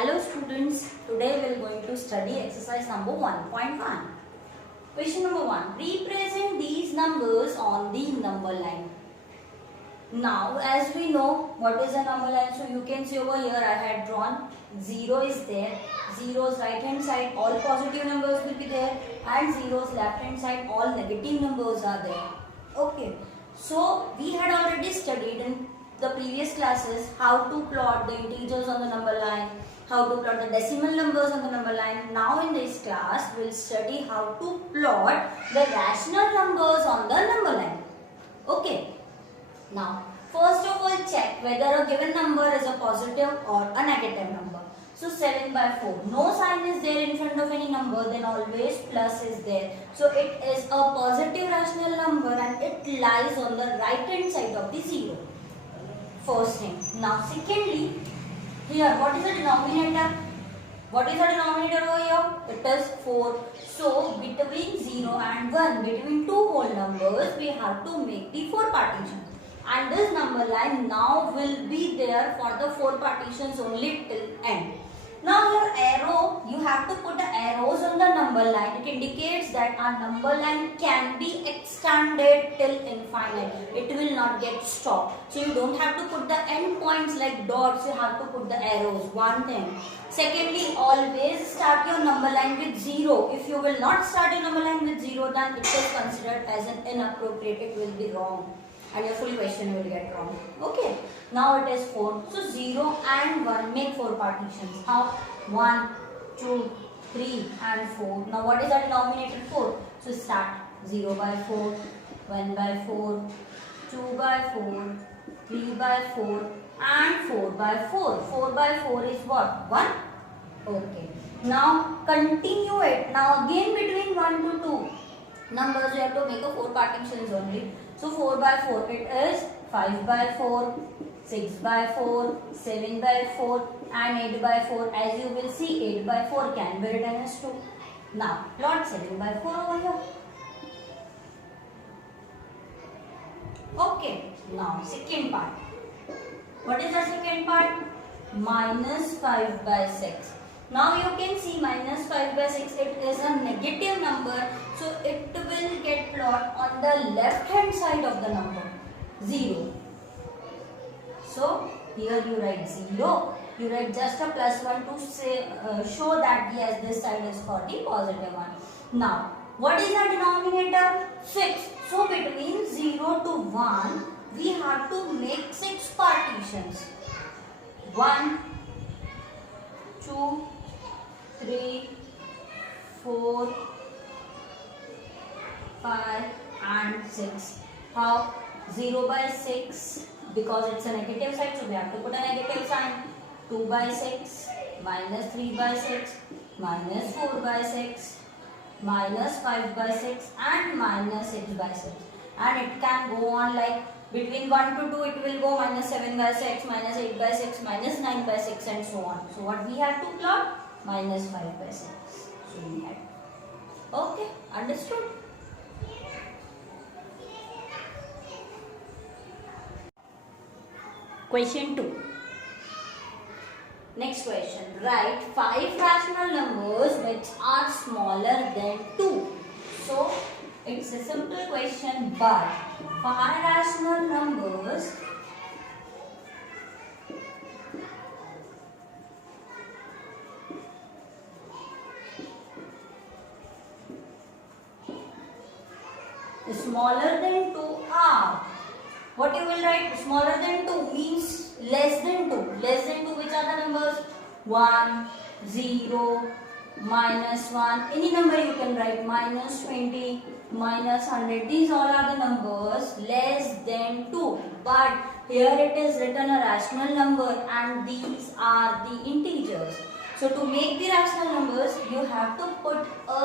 Hello students, today we are going to study exercise number 1.1. Question number 1. Represent these numbers on the number line. Now as we know what is a number line, so you can see over here I had drawn 0 is there, 0's right hand side all positive numbers will be there and 0's left hand side all negative numbers are there. Okay, so we had already studied in the previous classes how to plot the integers on the number line, how to plot the decimal numbers on the number line. Now in this class we will study how to plot the rational numbers on the number line. Okay. Now first of all check whether a given number is a positive or a negative number. So 7/4, no sign is there in front of any number, then always plus is there. So it is a positive rational number and it lies on the right hand side of the 0. First thing. Now secondly, here what is the denominator? What is the denominator over here? It is 4. So between 0 and 1, between two whole numbers, we have to make the 4 partitions. And this number line now will be there for the 4 partitions only till end. Now your arrow, you have to put the arrows on the number line. It indicates that our number line can be extended till infinite. It will not get stopped. So you don't have to put the end points like dots, you have to put the arrows. One thing. Secondly, always start your number line with 0. If you will not start your number line with 0, then it is considered as an inappropriate. It will be wrong. And your full question will get wrong. Okay. Now it is 4. So 0 and 1 make 4 partitions. How? 1, 2, 3 and 4. Now what is the denominator? 4. So start 0/4, 1/4, 2/4, 3/4 and 4/4. 4/4 is what? 1. Okay. Now continue it. Now again between 1 to 2 numbers you have to make a 4 partitions only. So 4/4 it is 5/4, 6/4, 7/4 and 8/4. As you will see 8/4 can be written as 2. Now plot 7/4 over here. Okay. Now second part. What is the second part? -5/6. Now you can see -5/6, it is a negative number, so it will get plot on the left hand side of the number 0. So here you write 0, you write just a +1 to say show that yes, this side is for the positive one. Now what is the denominator? 6. So between 0 to 1 we have to make 6 partitions. 1, 2, 3, 4, 5 and 6. How? 0/6, because it's a negative side, so we have to put a negative sign. 2/6, -3/6, -4/6, -5/6 and -6/6. And it can go on like between 1 to 2 it will go -7/6, -8/6, -9/6 and so on. So what we have to plot? -5/6. So we had. Okay, understood? Question 2. Next question. Write 5 rational numbers which are smaller than 2. So it's a simple question, but 5 rational numbers smaller than 2 are. What you will write? Smaller than 2 means less than 2. Less than 2, which are the numbers? 1, 0, -1. Any number you can write. -20, -100. These all are the numbers less than 2. But here it is written a rational number and these are the integers. So to make the rational numbers, you have to put a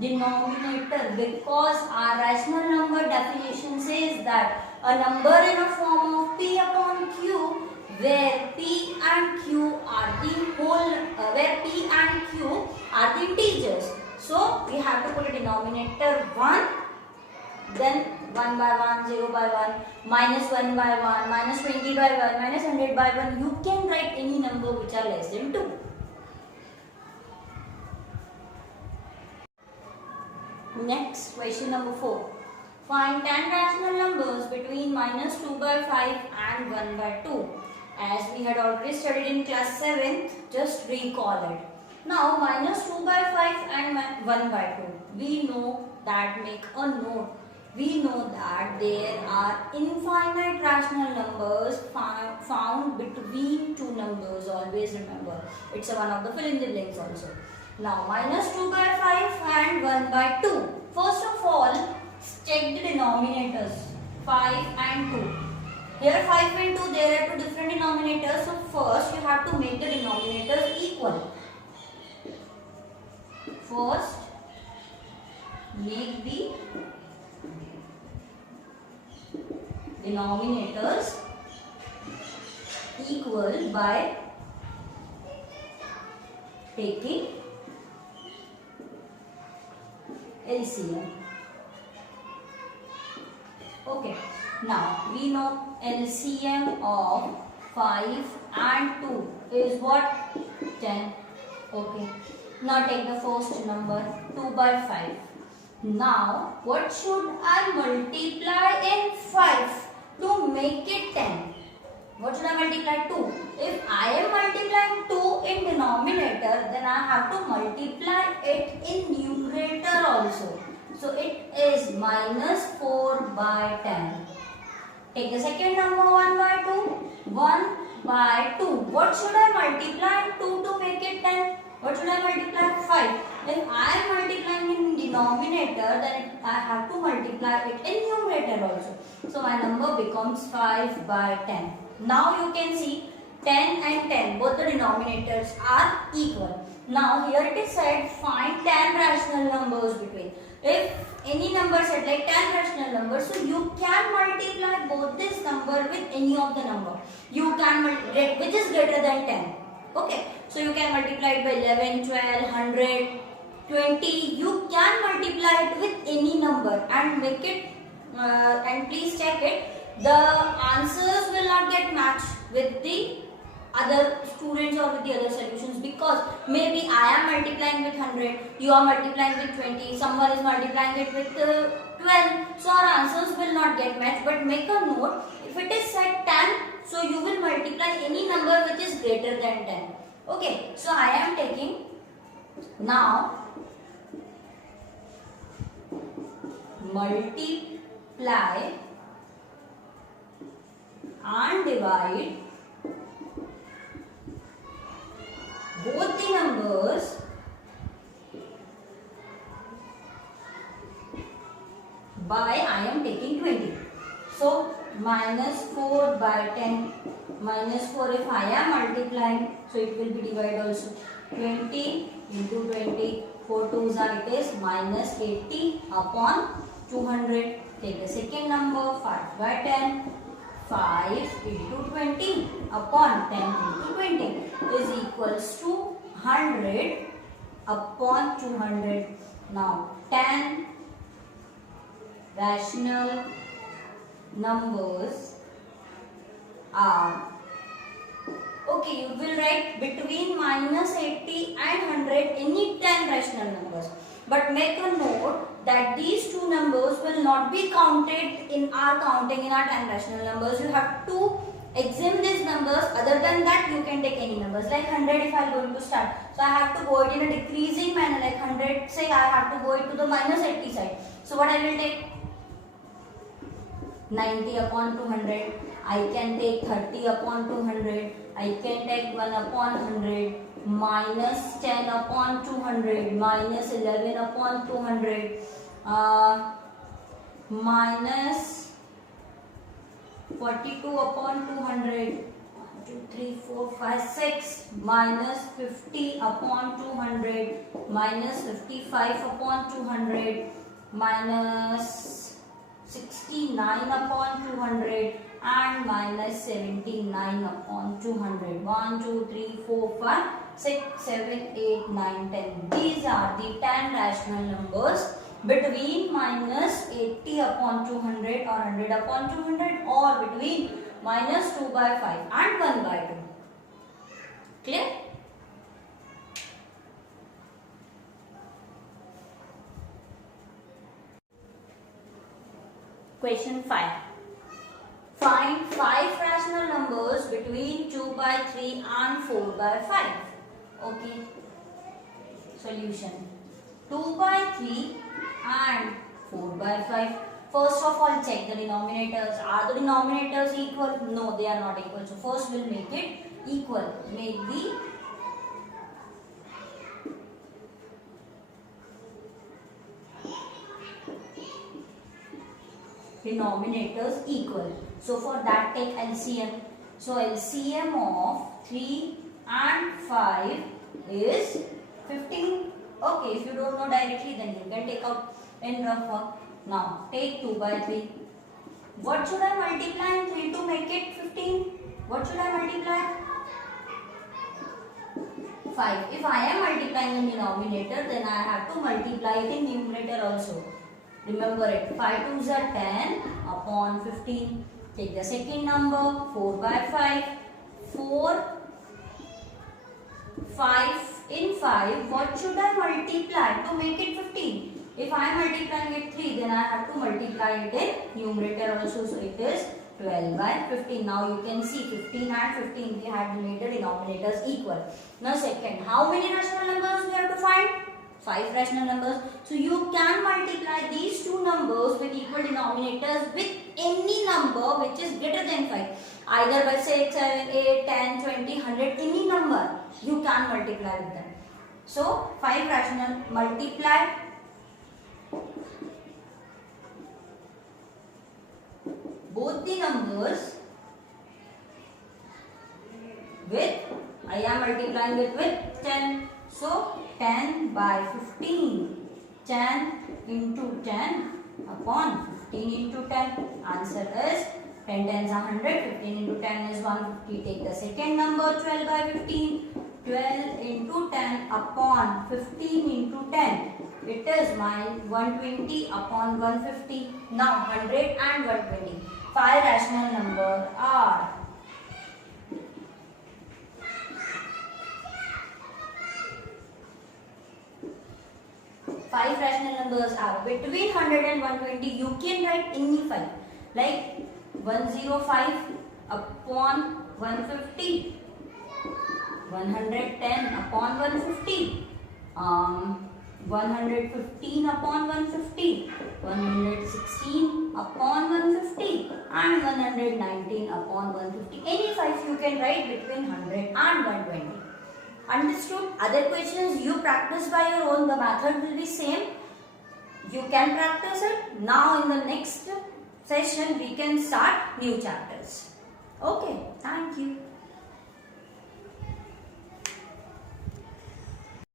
denominator, because our rational number definition says that a number in a form of p upon q, where p and q are the integers. So we have to put a denominator 1, then 1/1, 0/1, -1/1, -20/1, -100/1. You can write any number which are less than 2. Next, question number 4. Find 10 rational numbers between minus 2 by 5 and 1 by 2. As we had already studied in class 7th, just recall it. Now, minus 2 by 5 and 1 by 2. We know that, make a note. We know that there are infinite rational numbers found between two numbers. Always remember. It's one of the fill in the blanks also. Now, minus 2 by 5 and 1 by 2. First of all, check the denominators. 5 and 2. Here 5 and 2, there are two different denominators. So, first you have to make the denominators equal. First, make the denominators equal by taking LCM. Okay, now we know LCM of 5 and 2 is what? 10. Okay, now take the first number 2 by 5. Now what should I multiply in 5 to make it 10? What should I multiply? 2. If I am multiplying 2 in denominator, then I have to multiply it in numerator also. So it is minus 4 by 10. Take the second number 1 by 2. 1 by 2. What should I multiply 2 to make it 10? What should I multiply? 5. If I am multiplying in denominator, then I have to multiply it in numerator also. So my number becomes 5 by 10. Now you can see 10 and 10, both the denominators are equal. Now here it is said find 10 rational numbers between. If any number set like 10 rational numbers, so you can multiply both this number with any of the number. You can multiply which is greater than 10. Okay, so you can multiply it by 11, 12, 100, 20. You can multiply it with any number and make it and please check it. The answers will not get matched with the other students or with the other solutions, because maybe I am multiplying with 100, you are multiplying with 20, someone is multiplying it with 12. So our answers will not get matched. But make a note, if it is set 10, so you will multiply any number which is greater than 10. Okay, so I am taking now multiply and divide both the numbers by I am taking 20. So minus 4 by 10. Minus 4 if I am multiplying, so it will be divided also. 20 into 20. 4 2s are it is minus 80 upon 200. Take the second number 5 by 10. 5 into 20 upon 10 into 20 is equals to 100 upon 200. Now 10 rational numbers are, okay, you will write between minus 80 and 100 any 10 rational numbers. But make a note that these two numbers will not be counted in our counting in our 10 rational numbers. You have to exempt these numbers. Other than that, you can take any numbers. Like 100 if I am going to start. So I have to go it in a decreasing manner. Like 100, say I have to go it to the minus 80 side. So what I will take? 90 upon 200. I can take 30 upon 200. I can take 1 upon 100. Minus 10 upon 200, minus 11 upon 200, minus 42 upon 200, 1, 2, 3, 4, 5, 6, minus 50 upon 200, minus 55 upon 200, minus 69 upon 200, and minus 79 upon 200. 1, 2, 3, 4, 5, 6, 7, 8, 9, 10. These are the 10 rational numbers between minus 80 upon 200 or 100 upon 200, or between minus 2 by 5 and 1 by 2. Clear? Question 5. Find 5 rational numbers between 2 by 3 and 4 by 5. Okay. Solution. 2 by 3 and 4 by 5. First of all, check the denominators. Are the denominators equal? No, they are not equal. So first we'll make it equal. Make the denominators equal. So for that, take LCM. So LCM of 3 and 5 is 15. Okay, if you don't know directly, then you can take out in rough work. Now take 2 by 3. What should I multiply in 3 to make it 15? What should I multiply? 5. If I am multiplying in denominator, then I have to multiply it in numerator also. Remember it. 5 2s are 10 upon 15. Take the second number. 4 by 5. 4. 5 in 5. What should I multiply to make it 15? If I am multiplying it 3, then I have to multiply it in numerator also. So it is 12 by 15. Now you can see 15 and 15 we had made the denominators equal. Now second, how many rational numbers we have to find? 5 rational numbers. So you can multiply these two numbers with equal denominators with any number which is greater than 5. Either by 6, 7, 8, 10, 20, 100, any number you can multiply with them. So 5 rational multiply both the numbers with, I am multiplying it with 10. So 10 by 15. 10 into 10 upon 15 into 10. Answer is 10 tens are 100. 15 into 10 is 150. Take the second number 12 by 15. 12 into 10 upon 15 into 10. It is my 120 upon 150. Now 100 and 120. 5 rational numbers are 5 rational numbers are between 100 and 120. You can write any 5 like 105 upon 150, 110 upon 150, 115 upon 150, 116 upon 150 and 119 upon 150. Any 5 you can write between 100 and 120. Understood? Other questions you practice by your own. The method will be same. You can practice it. Now in the next session we can start new chapters. Okay. Thank you.